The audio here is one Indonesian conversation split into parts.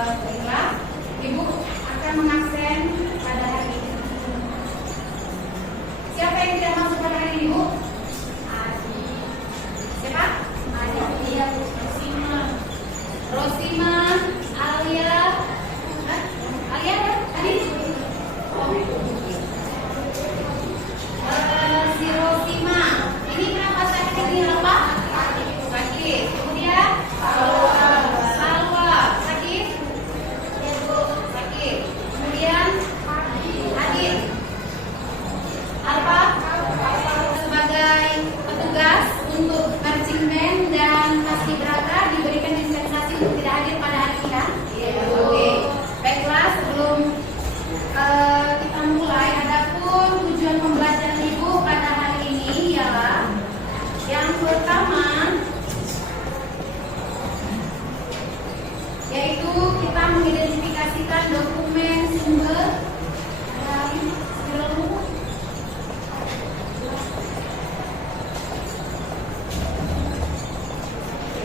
baiklah, Ibu akan mengaksen pada hari ini. Siapa yang tidak masuk pada hari ini, Bu? Adi. Siapa? Adi. Iya, Rosima. Rosima, Alia. Alia ada? Adi? Si Rosima. Ini kenapa sakit? Ini apa? Sakit. Kemudian Salwa. Sakit? Sakit. Kemudian Adit. Apa? Sebagai petugas untuk marching band dan paskibraka diberikan dispensasi untuk tidak hadir pada hari ini ya? Oke. Baiklah, sebelum kita mulai, adapun tujuan pembelajaran Ibu pada hari ini ialah yang pertama, yaitu kita mengidentifikasikan dokumen sumber dari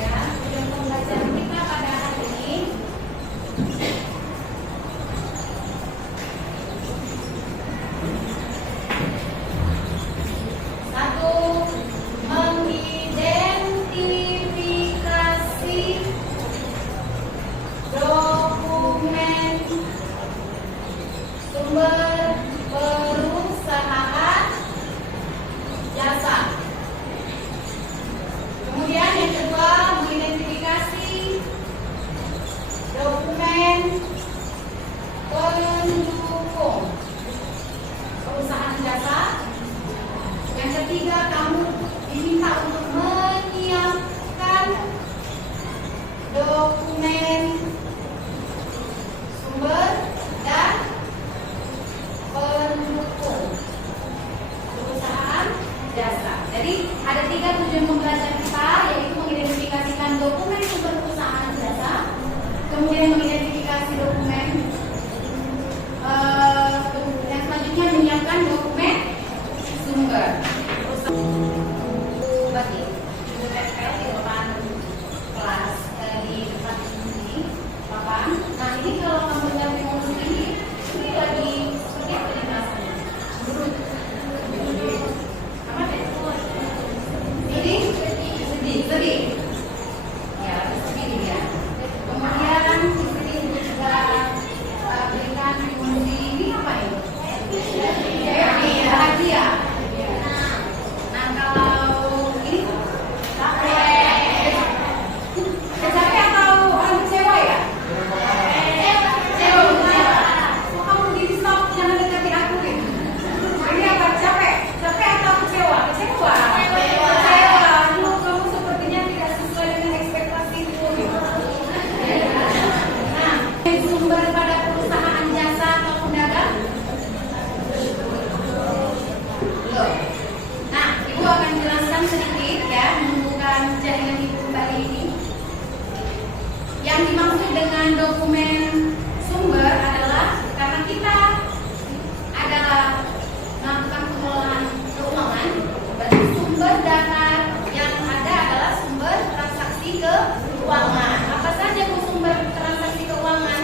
ya, tujuan pembelajaran kita pada hari ini. Satu, mengidentifikasi dokumen sumber perusahaan jasa. Kemudian yang kedua, mengidentifikasi dokumen pendukung perusahaan jasa. Yang ketiga, kamu diminta untuk menyiapkan dokumen sumber dan pendukung perusahaan jasa. Jadi ada 3 tujuan pembelajaran kita, yaitu mengidentifikasikan dokumen sumber perusahaan jasa, kemudian mengidentifikasi dokumen, yang selanjutnya menyiapkan dokumen sumber. Berarti TPL di depan kelas di depan ini, papan. Nah ini kalau kamu lihat di mobil ini lagi seperti apa di kelasnya? Apa deh? Sedih. Ya, sedih dia. Kemudian sedih juga berikan emosi ini apa ini? Bahagia. Nah kalau ini capek atau orang kecewa ya? Kecewa. Kok kamu gini, stop, jangan dekati aku gitu. Ini apa? Capek atau kecewa? Kecewa. Aduh, kamu sepertinya tidak sesuai dengan ekspektasiku gitu. Nah, sumber pada perusahaan jasa atau pedagang? Belum. Nah, Ibu akan jelaskan sedikit ya, menunjukkan jaringan Ibu kembali ini. Yang dimaksud dengan dokumen sumber adalah karena kita adalah melakukan pengelolaan keuangan, berarti sumber data yang ada adalah sumber transaksi keuangan. Apa saja sumber transaksi keuangan?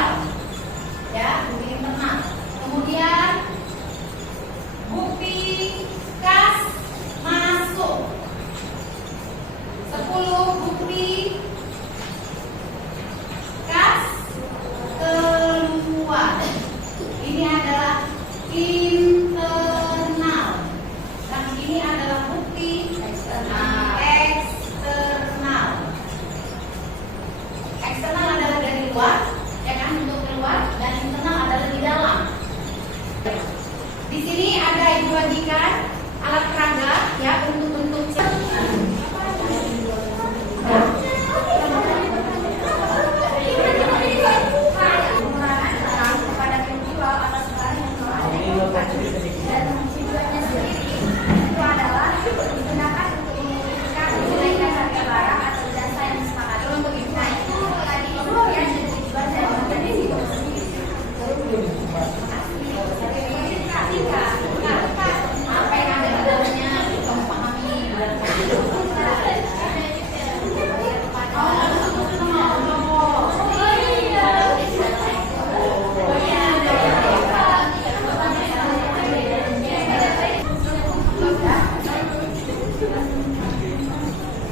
dalam. Ya, bukti internal. Kemudian bukti kas masuk. 10 bukti kas keluar. Ini adalah internal. Dan ini adalah bukti eksternal. Eksternal adalah dari luar, ya kan, untuk keluar, dan internal adalah di dalam. Di sini ada ibu bagikan alat peraga, ya, untuk bentuk kepada penjual atas barang yang telah ditentukan dan tujuannya sendiri itu adalah digunakan untuk membuktikan kenaikan harga barang atau jasa yang disepakati untuk itu. Nah, itu tadi kemudian dan tujuan dari bagian itu apa yang ada di dalamnya kamu pahami.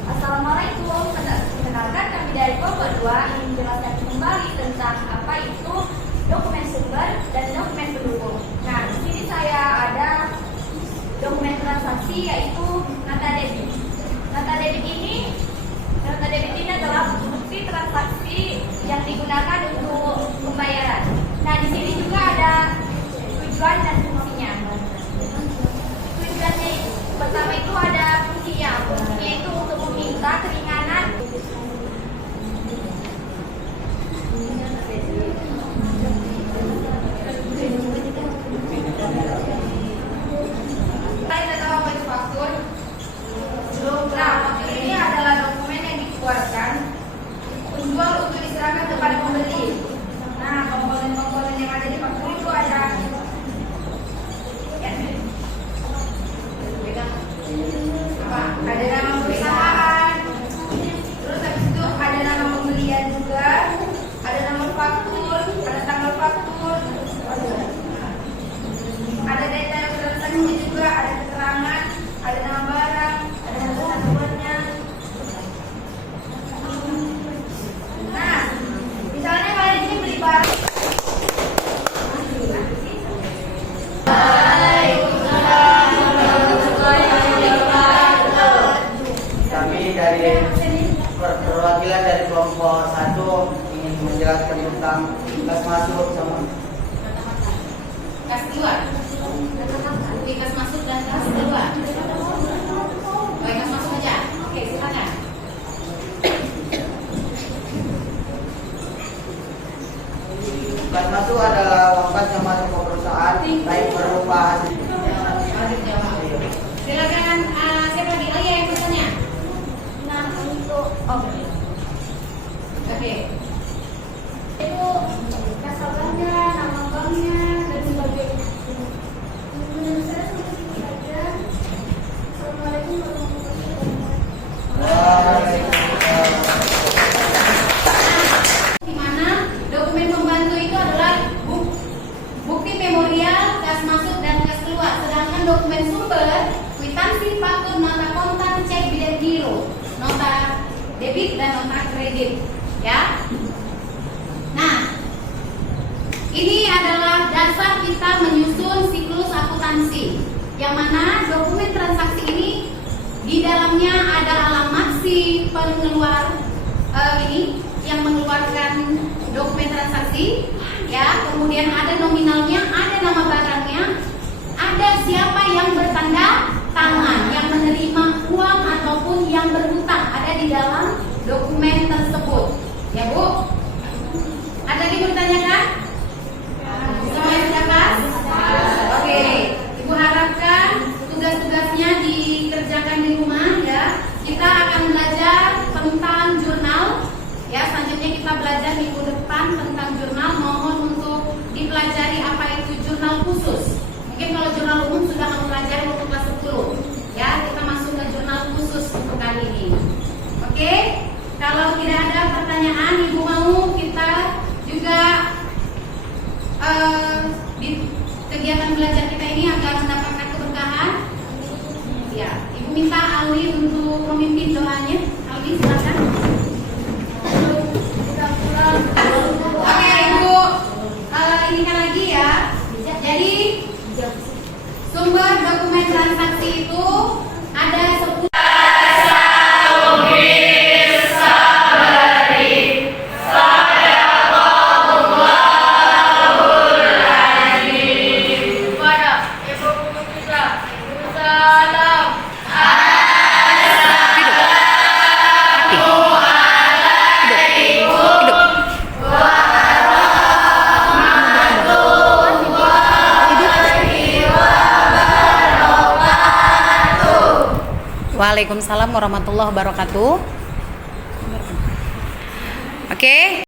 Assalamualaikum, perkenalkan kami dari kelompok 2 ingin menjelaskan kembali tentang apa itu dokumen sumber dan dokumen pendukung. Nah, di sini saya ada dokumen transaksi yaitu nota debit. Nota debit ini adalah bukti transaksi yang digunakan untuk pembayaran. Nah, di sini juga ada tujuan dan fungsinya. Tujuannya pertama itu ada fungsinya itu untuk meminta keringanan. Nah, ini adalah dokumen yang dikeluarkan penjual untuk diserahkan kepada pembeli. Nah, komponen-komponen yang ada di faktur itu ada ada nama perusahaan, terus habis itu ada nama pembelian juga, ada nomor faktur, ada tanggal faktur, ada detail transaksi juga, ada keterangan, ada nama barang, ada nomornya. Nah, misalnya kalian ini beli barang. Dari perwakilan dari kelompok 1 ingin menjelaskan tentang kas masuk sama Kas keluar. Bukti kas masuk dan kas keluar. Baik, kas masuk aja. Oke, silakan. kas masuk adalah uang kas yang masuk ke perusahaan baik berupa hasil. Silakan, siapa lagi? Oh iya, yang bertanya. Nah, untuk Oke. itu nasabahnya, nama banknya, dan sebagainya. Menurut saya seperti itu saja. Assalamualaikum warahmatullahi wabarakatuh. Di mana dokumen pembantu itu adalah bukti memorial, kas masuk dan kas keluar. Sedangkan dokumen sumber, kwitansi, faktur, nota kontan, cek bidan giro, nota debit dan nota kredit. Ya. Nah, ini adalah dasar kita menyusun siklus akuntansi. Yang mana dokumen transaksi ini di dalamnya ada alamat si pengeluar ini yang mengeluarkan dokumen transaksi, ya. Kemudian ada nominalnya, ada nama barangnya, ada siapa yang bertanda tangan, yang menerima uang ataupun yang berhutang, ada di dalam dokumen tersebut. Ya, Bu. Ada lagi bertanyakan? Semuanya sudah pas? Oke. Ibu harapkan tugas-tugasnya dikerjakan di rumah, ya. Kita akan belajar tentang jurnal. Ya, selanjutnya kita belajar minggu depan tentang jurnal. Mohon untuk dipelajari apa itu jurnal khusus. Mungkin kalau jurnal umum sudah kamu pelajari untuk kelas 10. Ya, kita masuk ke jurnal khusus untuk kali ini. Oke? Kalau tidak ada pertanyaan, Ibu mau kita juga di kegiatan belajar kita ini agar mendapatkan keberkahan. Ya, Ibu minta Alwi untuk memimpin doanya. Alwi, silakan. Oke, Ibu. Ini kan lagi ya. Jadi sumber dokumen transaksi itu ada 10. Waalaikumsalam warahmatullahi wabarakatuh. Oke.